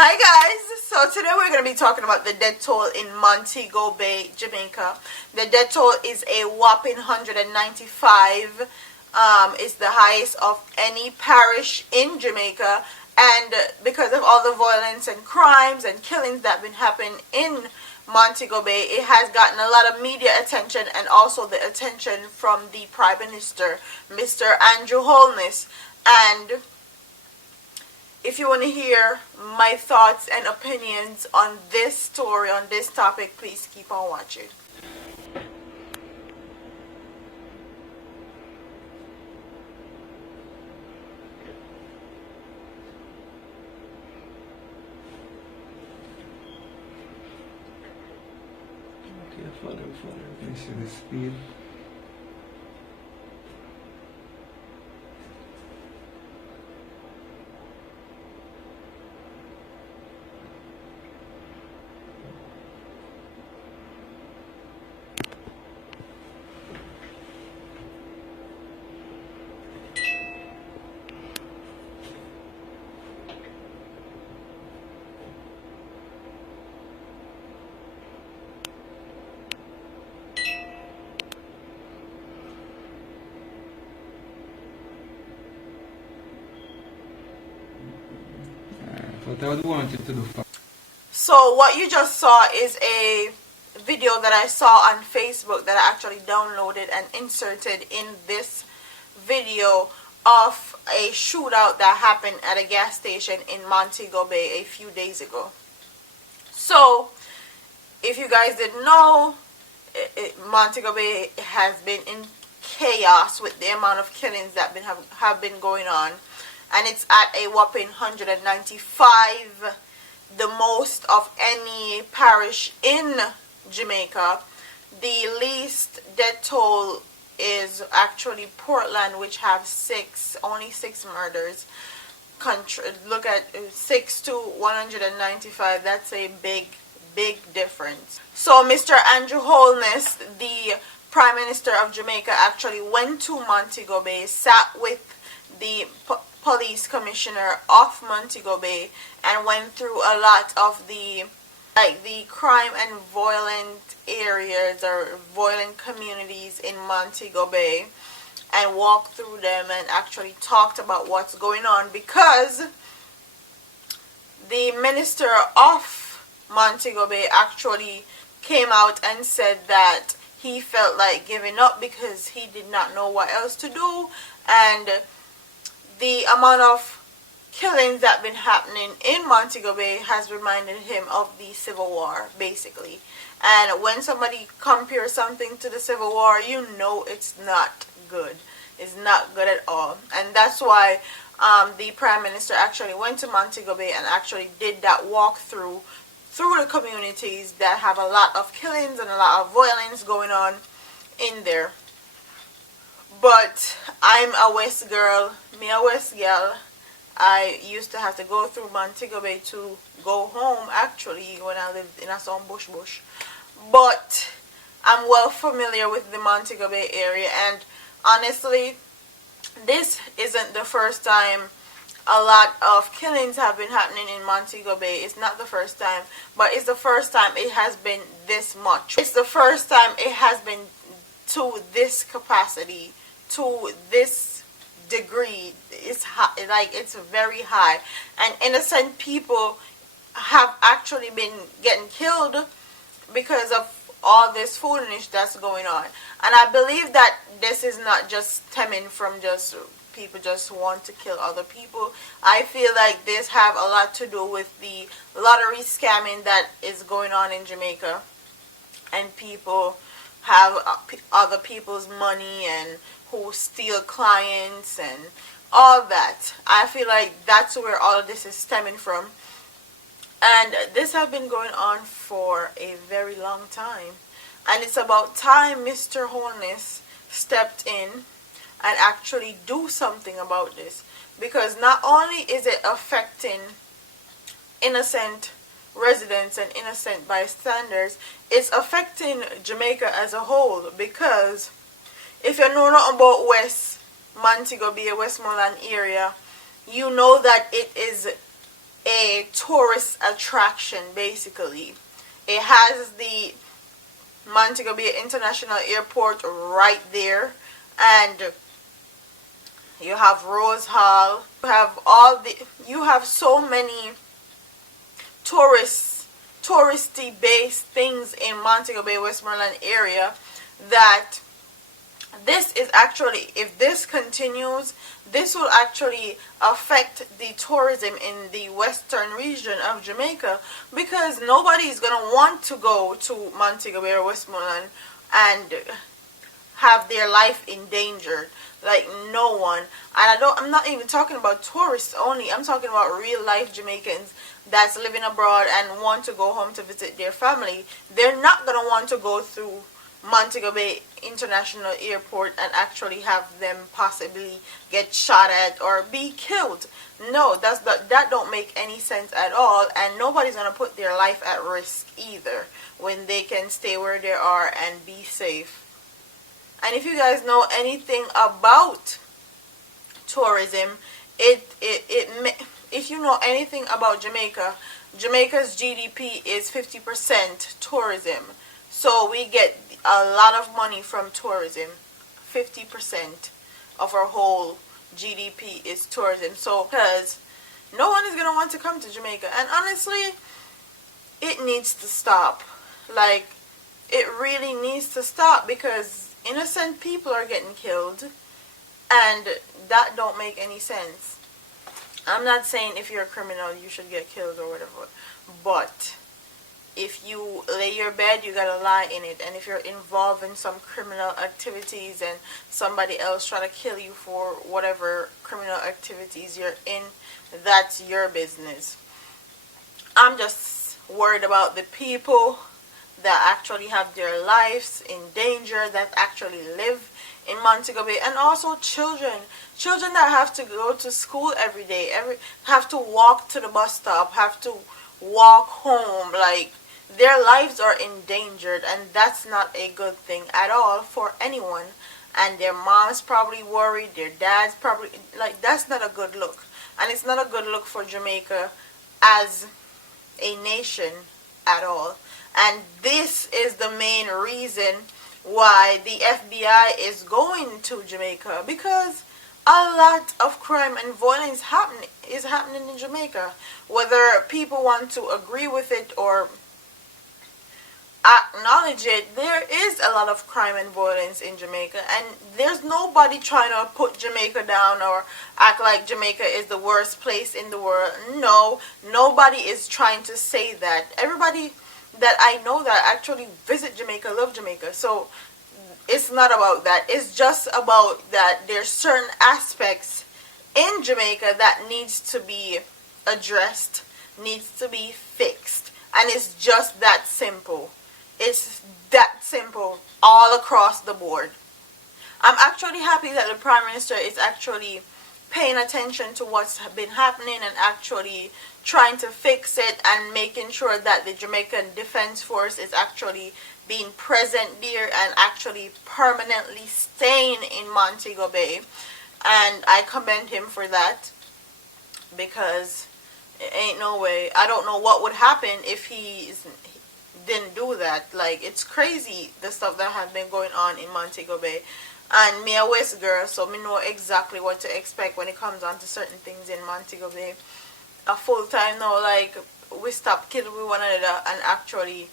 Hi guys, so today we're going to be talking about the death toll in Montego Bay, Jamaica. The death toll is a whopping 195. It's the highest of any parish in Jamaica, and because of all the violence and crimes and killings that have been happening in Montego Bay, it has gotten a lot of media attention and also the attention from the Prime Minister, Mr. Andrew Holness. And if you want to hear my thoughts and opinions on this story, on this topic, please keep on watching. Okay, follow, please see the speed. What I would want you to do first. So what you just saw is a video that I saw on Facebook that I actually downloaded and inserted in this video of a shootout that happened at a gas station in Montego Bay a few days ago. So if you guys didn't know, Montego Bay has been in chaos with the amount of killings that have been going on, and it's at a whopping 195, the most of any parish in Jamaica. The least death toll is actually Portland, which have only six murders. Look at 6 to 195. That's a big difference. So Mr. Andrew Holness, the Prime Minister of Jamaica, actually went to Montego Bay, sat with the police commissioner of Montego Bay, and went through a lot of the crime and violent areas or violent communities in Montego Bay, and walked through them and actually talked about what's going on, because the minister of Montego Bay actually came out and said that he felt like giving up because he did not know what else to do, and the amount of killings that have been happening in Montego Bay has reminded him of the Civil War, basically. And when somebody compares something to the Civil War, you know it's not good. It's not good at all. And that's why the Prime Minister actually went to Montego Bay and actually did that walkthrough through the communities that have a lot of killings and a lot of violence going on in there. But I'm a West girl, me a West girl. I used to have to go through Montego Bay to go home, actually, when I lived in a some bush. But I'm well familiar with the Montego Bay area, and honestly, this isn't the first time a lot of killings have been happening in Montego Bay. It's not the first time, but it's the first time it has been this much. It's the first time it has been to this capacity, to this degree. It's high, like it's very high, and innocent people have actually been getting killed because of all this foolishness that's going on. And I believe that this is not just stemming from just people just want to kill other people. I feel like this have a lot to do with the lottery scamming that is going on in Jamaica, and people have other people's money and who steal clients and all that. I feel like that's where all of this is stemming from, and this has been going on for a very long time, and it's about time Mr. Holness stepped in and actually do something about this, because not only is it affecting innocent residents and innocent bystanders, it's affecting Jamaica as a whole. Because if you know nothing about West Montego Bay, Westmoreland area, you know that it is a tourist attraction. Basically, it has the Montego Bay International Airport right there, and you have Rose Hall. You have so many touristy based things in Montego Bay, Westmoreland area, that this is actually, if this continues, this will actually affect the tourism in the western region of Jamaica, because nobody is going to want to go to Montego Bay or Westmoreland and have their life endangered. Like, no one. And I'm not even talking about tourists only. I'm talking about real life Jamaicans that's living abroad and want to go home to visit their family. They're not going to want to go through Montego Bay International Airport and actually have them possibly get shot at or be killed. No, that don't make any sense at all, and nobody's going to put their life at risk either when they can stay where they are and be safe. And if you guys know anything about tourism, if you know anything about Jamaica, Jamaica's GDP is 50% tourism. So we get a lot of money from tourism. 50% of our whole GDP is tourism. So, because no one is going to want to come to Jamaica. And honestly, it needs to stop. Like, it really needs to stop, because innocent people are getting killed, and that don't make any sense. I'm not saying if you're a criminal you should get killed or whatever, but if you lay your bed, you gotta lie in it. And if you're involved in some criminal activities and somebody else try to kill you for whatever criminal activities you're in, that's your business. I'm just worried about the people that actually have their lives in danger, that actually live in Montego Bay, and also children that have to go to school every day, have to walk to the bus stop, have to walk home. Like, their lives are endangered, and that's not a good thing at all for anyone. And their mom's probably worried, their dad's probably, like, that's not a good look. And it's not a good look for Jamaica as a nation at all. And this is the main reason why the FBI is going to Jamaica, because a lot of crime and violence is happening in Jamaica. Whether people want to agree with it or acknowledge it, there is a lot of crime and violence in Jamaica, and there's nobody trying to put Jamaica down or act like Jamaica is the worst place in the world. No, nobody is trying to say that. Everybody that I know that actually visit Jamaica love Jamaica. So it's not about that. It's just about that there's certain aspects in Jamaica that needs to be addressed, needs to be fixed, and it's just that simple. It's that simple all across the board. I'm actually happy that the Prime Minister is actually paying attention to what's been happening and actually trying to fix it, and making sure that the Jamaican Defense Force is actually being present there and actually permanently staying in Montego Bay. And I commend him for that, because it ain't no way. I don't know what would happen if he didn't do that. Like, it's crazy the stuff that has been going on in Montego Bay. And me a West girl, so me know exactly what to expect when it comes on to certain things in Montego Bay. A full time now, like, we stop killing with one another and actually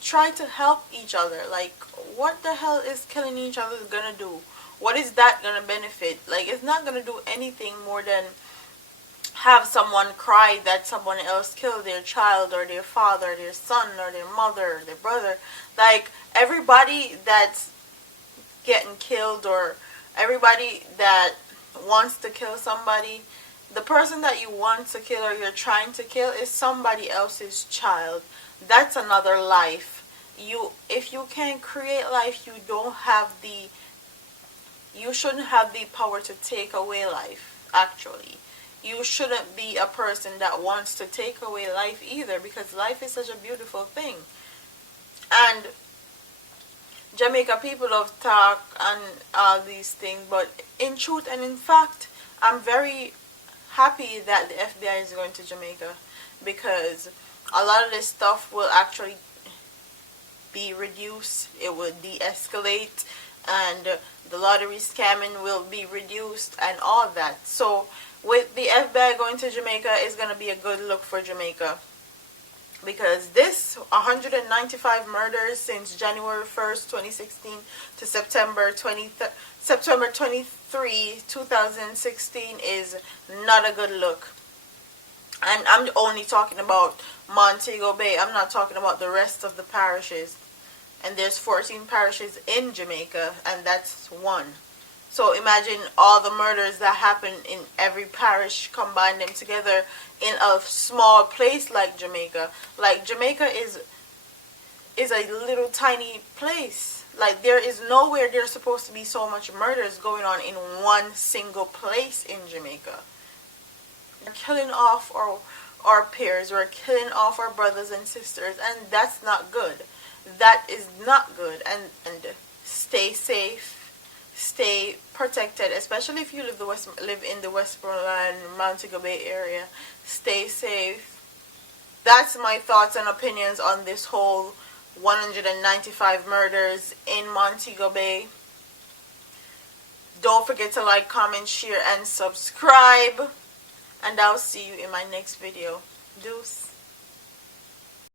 try to help each other. Like, what the hell is killing each other gonna do? What is that gonna benefit? Like, it's not gonna do anything more than have someone cry that someone else killed their child or their father, their son, or their mother, or their brother. Like, everybody that's getting killed, or everybody that wants to kill somebody, the person that you want to kill or you're trying to kill is somebody else's child. That's another life. If you can't create life, you shouldn't have the power to take away life. Actually, you shouldn't be a person that wants to take away life either, because life is such a beautiful thing. And Jamaica people love talk and all these things, but in truth and in fact, I'm very happy that the FBI is going to Jamaica, because a lot of this stuff will actually be reduced. It will de-escalate, and the lottery scamming will be reduced and all that. So with the FBI going to Jamaica, is going to be a good look for Jamaica, because this 195 murders since January 1st, 2016 to September 23, 2016 is not a good look. And I'm only talking about Montego Bay. I'm not talking about the rest of the parishes. And there's 14 parishes in Jamaica, and that's one. So imagine all the murders that happen in every parish, combine them together in a small place like Jamaica. Like, Jamaica is a little tiny place. Like, there is nowhere there's supposed to be so much murders going on in one single place in Jamaica. We're killing off our peers, we're killing off our brothers and sisters, and that's not good. That is not good. And stay safe. Stay protected, especially if you live in the Westmoreland, Montego Bay area. Stay safe. That's my thoughts and opinions on this whole 195 murders in Montego Bay. Don't forget to like, comment, share, and subscribe. And I'll see you in my next video. Deuce.